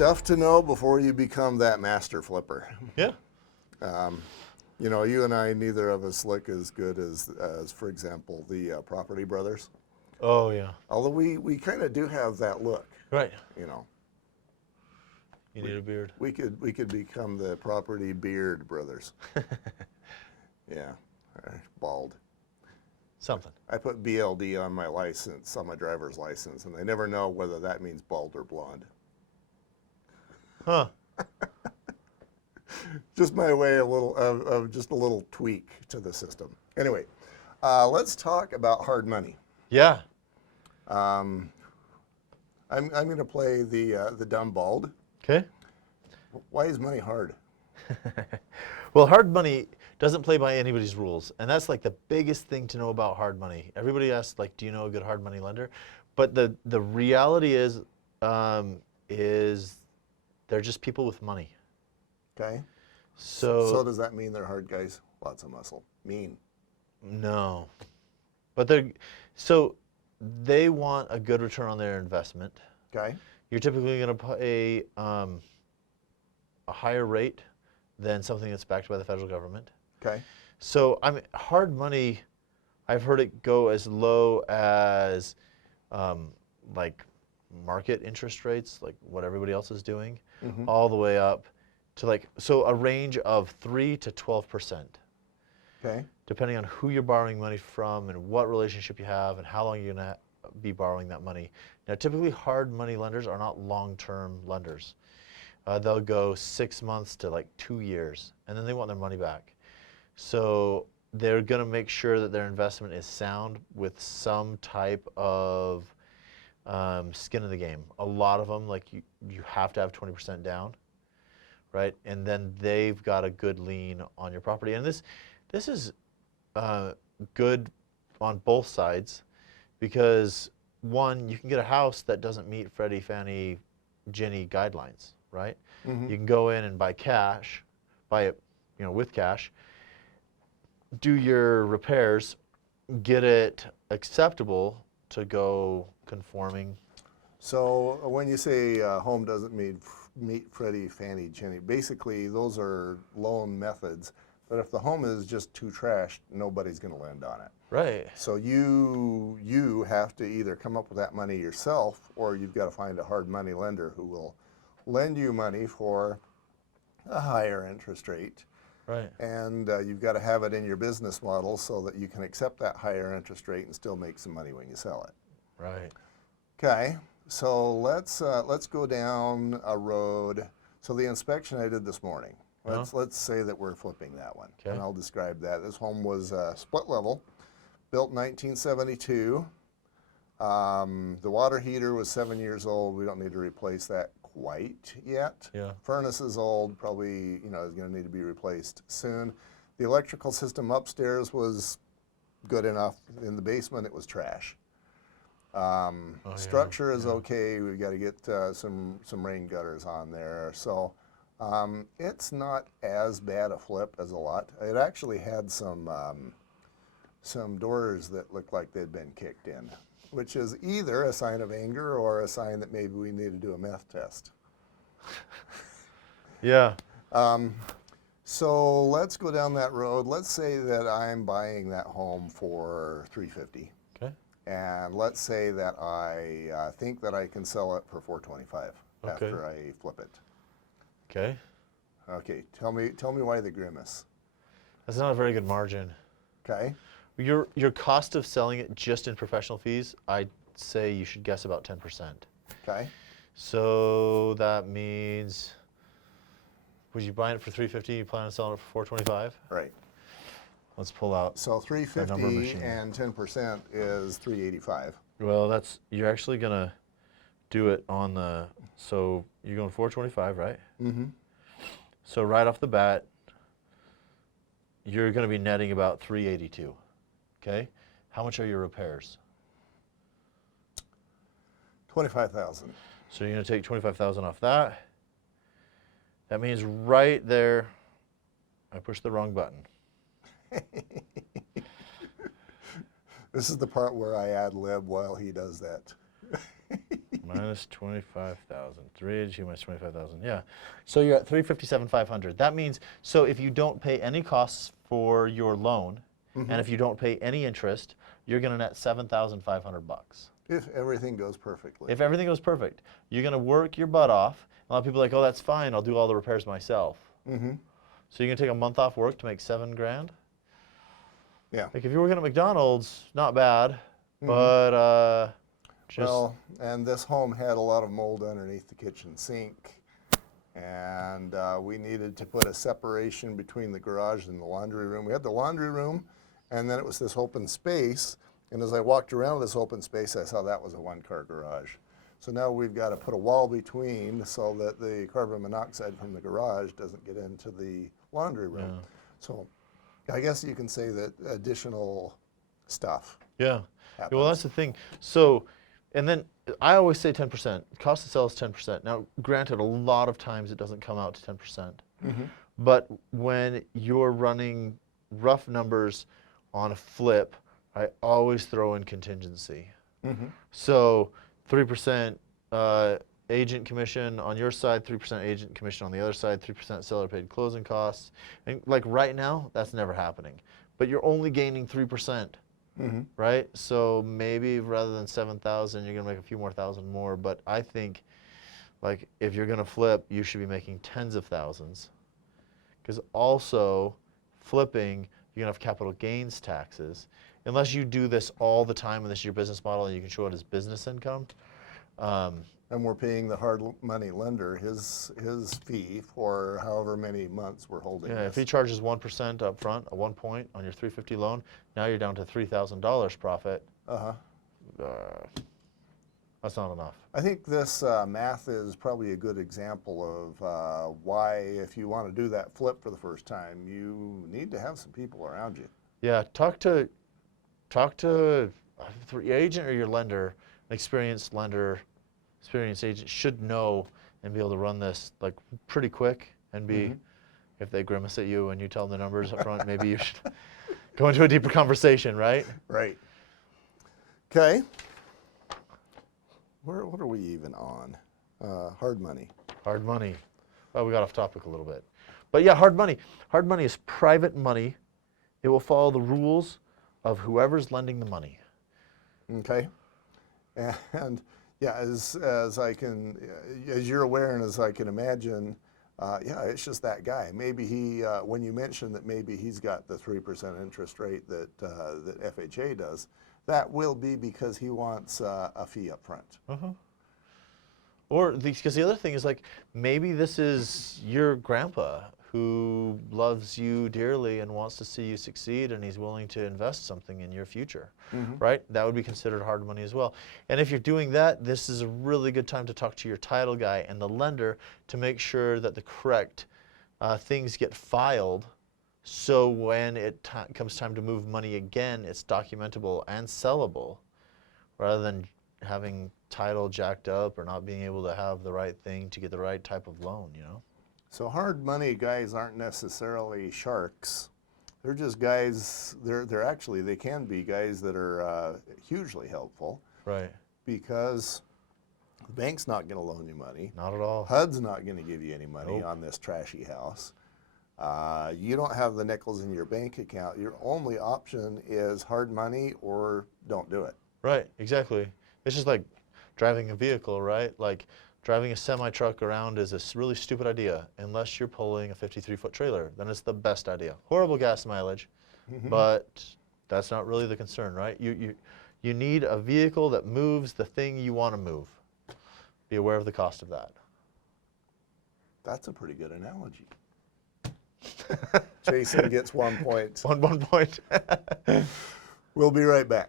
Stuff to know before you become that master flipper. Yeah. You know, you and I, neither of us look as good as for example, the Property Brothers. Oh, yeah. Although we kind of do have that look. Right. You know. You need a beard. We could become the Property Beard Brothers. Yeah. Bald. Something. I put BLD on my license, on my driver's license, and they never know whether that means bald or blonde. Huh. Just my way, of just a little tweak to the system. Anyway, let's talk about hard money. Yeah. I'm going to play the dumb bald. Okay. Why is money hard? Well, hard money doesn't play by anybody's rules, and that's like the biggest thing to know about hard money. Everybody asks, like, do you know a good hard money lender? But the reality is they're just people with money. Okay. So does that mean they're hard guys? Lots of muscle. Mean. No. But they want a good return on their investment. Okay. You're typically going to pay a higher rate than something that's backed by the federal government. Okay. So I mean, hard money, I've heard it go as low as like market interest rates, like what everybody else is doing, all the way up to so a range of 3 to 12%. Okay. Depending on who you're borrowing money from and what relationship you have and how long you're going to be borrowing that money. Now, typically hard money lenders are not long-term lenders. They'll go 6 months to like 2 years, and then they want their money back. So they're going to make sure that their investment is sound with some type of skin in the game. A lot of them, like you have to have 20% down, right? And then they've got a good lien on your property. And this is good on both sides because, one, you can get a house that doesn't meet Freddie, Fannie, Ginnie guidelines, right? You can go in and buy it, with cash, do your repairs, get it acceptable to go conforming. So when you say home doesn't meet Freddie, Fannie, Ginnie, basically those are loan methods. But if the home is just too trashed, nobody's going to lend on it. Right. So you have to either come up with that money yourself, or you've got to find a hard money lender who will lend you money for a higher interest rate. Right. And you've got to have it in your business model so that you can accept that higher interest rate and still make some money when you sell it. Right. Okay. So let's go down a road. So the inspection I did this morning. Let's say that we're flipping that one, and I'll describe that. This home was split level, built in 1972. The water heater was 7 years old. We don't need to replace that quite yet. Yeah. Furnace is old, probably is going to need to be replaced soon. The electrical system upstairs was good enough. In the basement, it was trash. Structure is okay. We've got to get some rain gutters on there. So. It's not as bad a flip as a lot. It actually had some doors that looked like they'd been kicked in, which is either a sign of anger or a sign that maybe we need to do a meth test. Yeah. So let's go down that road. Let's say that I'm buying that home for $350. Okay. And let's say that I think that I can sell it for $425 after I flip it. Okay. Okay, tell me why the grimace. That's not a very good margin. Okay. Your cost of selling it just in professional fees, I'd say you should guess about 10%. Okay. So that means, would you buy it for $350? You plan on selling it for $425? Right. Let's pull out. So $350 and 10% is $385. Well, you're actually gonna do it on so you're going $425, right? Mm-hmm. So right off the bat, you're going to be netting about $382. Okay? How much are your repairs? $25,000. So you're going to take $25,000 off that. That means right there, I pushed the wrong button. This is the part where I ad lib while he does that. minus 25,000. 382 minus 25,000. Yeah. So you're at 357,500. That means, so if you don't pay any costs for your loan, and if you don't pay any interest, you're going to net 7,500 bucks. If everything goes perfectly. If everything goes perfect, you're going to work your butt off. A lot of people are like, oh, that's fine. I'll do all the repairs myself. So you're going to take a month off work to make $7,000? Yeah. Like if you're working at McDonald's, not bad, but well, and this home had a lot of mold underneath the kitchen sink, and we needed to put a separation between the garage and the laundry room. We had the laundry room, and then it was this open space, and as I walked around this open space, I saw that was a one-car garage. So now we've got to put a wall between so that the carbon monoxide from the garage doesn't get into the laundry room. Yeah. So I guess you can say that additional stuff. Yeah. Well, that's the thing. So, and then I always say 10%. Cost to sell is 10%. Now, granted, a lot of times it doesn't come out to 10%. But when you're running rough numbers on a flip, I always throw in contingency. So 3% agent commission on your side, 3% agent commission on the other side, 3% seller paid closing costs. And like right now, that's never happening. But you're only gaining 3%, right? So maybe rather than 7,000, you're gonna make a few more thousand more. But I think like if you're gonna flip, you should be making tens of thousands. Because also flipping, you're gonna have capital gains taxes. Unless you do this all the time and this is your business model and you can show it as business income. And we're paying the hard money lender his fee for however many months we're holding this. If he charges 1% up front at one point on your $350 loan, now you're down to $3,000 profit. That's not enough. I think this math is probably a good example of why, if you want to do that flip for the first time, you need to have some people around you. Yeah, talk to your agent or your lender. An experienced lender, experienced agent should know and be able to run this like pretty quick and be, if they grimace at you and you tell them the numbers up front, maybe you should go into a deeper conversation, right? Right. Okay. What are we even on? Hard money. Hard money. Well, we got off topic a little bit. But yeah, hard money. Hard money is private money. It will follow the rules of whoever's lending the money. Okay. And yeah, as you're aware and as I can imagine, yeah, it's just that guy. Maybe he, when you mentioned that maybe he's got the 3% interest rate that that FHA does, that will be because he wants a fee up front. Or because the other thing is like maybe this is your grandpa who loves you dearly and wants to see you succeed, and he's willing to invest something in your future, right? That would be considered hard money as well. And if you're doing that, this is a really good time to talk to your title guy and the lender to make sure that the correct things get filed, so when it comes time to move money again, it's documentable and sellable, rather than having title jacked up or not being able to have the right thing to get the right type of loan, you know? So hard money guys aren't necessarily sharks. They're just guys, they're actually, they can be guys that are hugely helpful. Right. Because the bank's not going to loan you money. Not at all. HUD's not going to give you any money on this trashy house. You don't have the nickels in your bank account. Your only option is hard money or don't do it. Right, exactly. It's just like driving a vehicle, right? Like driving a semi-truck around is a really stupid idea unless you're pulling a 53-foot trailer. Then it's the best idea. Horrible gas mileage, but that's not really the concern, right? You need a vehicle that moves the thing you want to move. Be aware of the cost of that. That's a pretty good analogy. Jason gets 1 point. One point. We'll be right back.